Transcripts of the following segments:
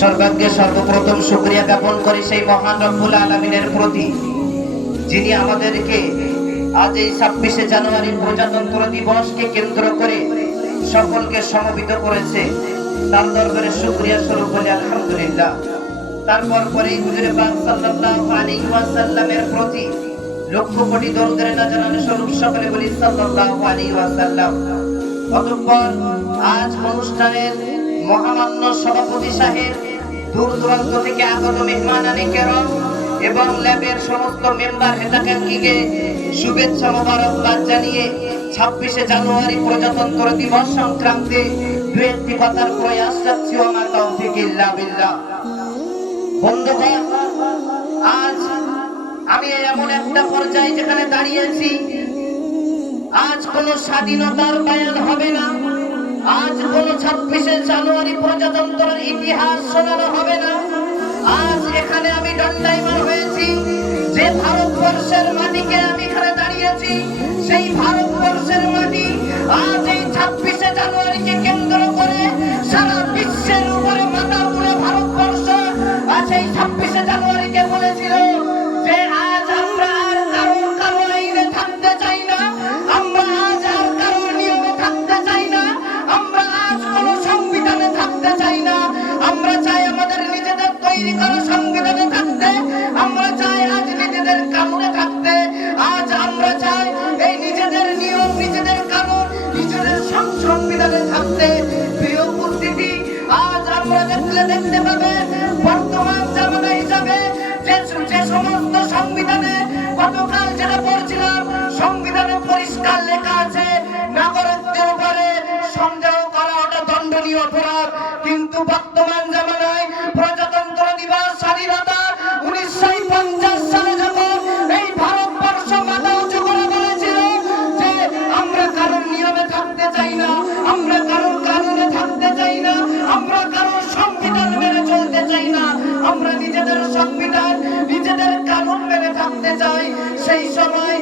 সর্বাগ্যে সর্বপ্রথম শুকরিয়া জ্ঞাপন করি সেই মহান রব্বুল আলমিনের প্রতি, যিনি আমাদেরকে আজ এই ছাব্বিশে জানুয়ারি প্রজাতন্ত্র দিবসকে কেন্দ্র করে সকলকে সমবেত করেছে। তার দরবারে শুকরিয়া স্বরূপ বলে, আলহামদুলিল্লাহ। তারপর পরেই হুজুরে পাক সাল্লাল্লাহু আলাইহি ওয়াসাল্লামের প্রতি লক্ষ কোটি দরুদের না জানানো স্বরূপ সকলে বলি, সাল্লাল্লাহু আলাইহি ওয়াসাল্লাম। অতঃপর আজ অনুষ্ঠানের মহামান্য সভাপতি সাহেব দূর দূরান্ত থেকে আগত মেহমান কেরম এবং ল্যাবের সমস্ত মেম্বার হেতাকাঙ্ক্ষীকে শুভেচ্ছা মোবারকবাদ জানিয়ে ছাব্বিশে জানুয়ারি প্রজাতন্ত্র দিবস সংক্রান্তে দু প্রয়াস রাখছি আমার ইল্লা বিল্লাহ বন্ধুগণ, আজ আমি এমন একটা পর্যায়ে যেখানে দাঁড়িয়েছি আজ কোন স্বাধীনতার বায়ান হবে না। আজ কোন ছাব্বিশে জানুয়ারি প্রজাতন্ত্রের ইতিহাস শোনানো হবে না। আজ এখানে আমি দণ্ডায়মান হয়েছি। যে ভারতবর্ষের মাটিকে আমি এখানে দাঁড়িয়েছি, সেই ভারতবর্ষের মাটি আজ এই ছাব্বিশে জানুয়ারিকে কেন্দ্র করে সারা বিশ্বের উপরে মাথা উড়ে ভারতবর্ষ আজ এই ছাব্বিশে তৈরি করা সংবিধানে থাকতে, আমরা চাই আজ নিজেদের কানুনে থাকতে। আজ আমরা চাই এই নিজেদের নিয়ম, নিজেদের কানুন নিজেদের সংবিধানে থাকতে। প্রিয় উপস্থিতি আজ আমরা দেখলে দেখতে পাবে, বর্তমান জামানা হিসাবে যে সমস্ত সংবিধানে গতকাল যেটা পড়ছিলাম, সংবিধানে পরিষ্কার লেখা আছে, নাগরিকদের উপরে সন্দেহ করা ওটা দণ্ডনীয় অপরাধ। কিন্তু বর্তমান জামানায় দিবস স্বাধীনতা উনিশশো পঞ্চাশ সালে যখন এই ভারতবর্ষ মাথা উঁচু করে বলেছিল যে আমরা নিয়মে থাকতে চাই না, আমরা কারোর কারণে থাকতে চাই না, আমরা কারোর সংবিধান মেনে চলতে চাই না, আমরা নিজেদের সংবিধান, নিজেদের কানুন মেনে থাকতে চাই। সেই সময়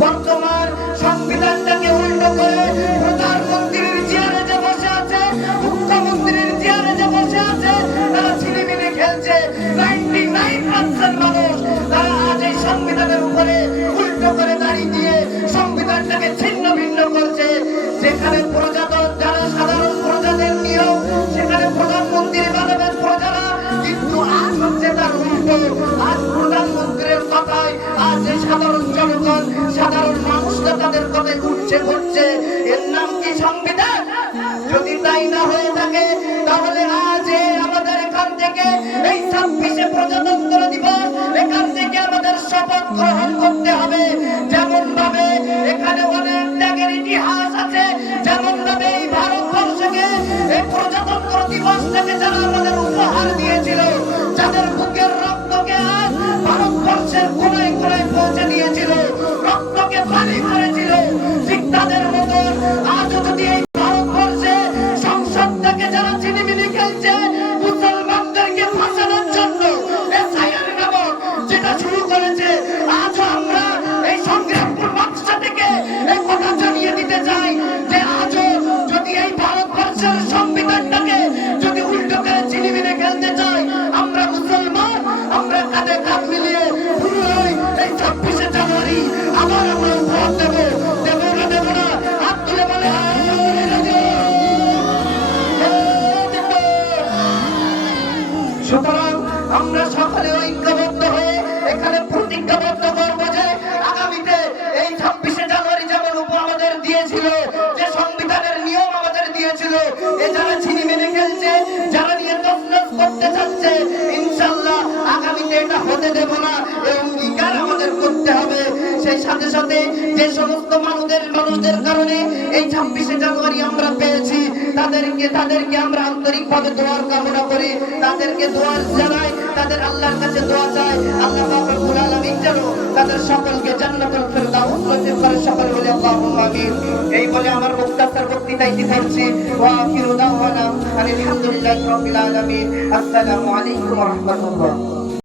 বর্তমান সংবিধানটাকে উঠছে ঘটছে এর নাম কি সংবিধান? যদি তাই না হয়ে থাকে, তাহলে আজ আমাদের এখান থেকে এই ছাব্বিশে প্রজাতন্ত্র দিবস, এখান থেকে আমাদের শপথ গ্রহণ করতে হবে। যেমন ভাবে এখানে অনেক ত্যাগের ইতিহাস আছে যেমন ভাবে এই ভারতবর্ষকে এই প্রজাতন্ত্র দিবস থেকে যারা আমাদের উপহার দিয়েছিল আগামীতে এটা হতে দেব না এই অঙ্গীকার আমাদের করতে হবে। সেই সাথে সাথে যে সমস্ত মানুষদের মানুষদের কারণে এই ছাব্বিশে জানুয়ারি আমরা পেয়েছি, তাদেরকে তাদেরকে আমরা আন্তরিকভাবে দোয়ার কামনা করি। তাদেরকে দোয়ার জানাই, তাদের আল্লাহর কাছে দোয়া চাই। আল্লাহ যেন তাদের সকলকে জান্নাতুল সকল বলে আল্লাহুম্মা আমিন। এই বলে আমার মুক্তাসার বক্তৃতা ইতি করছি ওয়া আখিরু দাওয়ানা আলহামদুলিল্লাহি রাব্বিল আলামিন। আসসালামু আলাইকুম ওয়া রাহমাতুল্লাহ।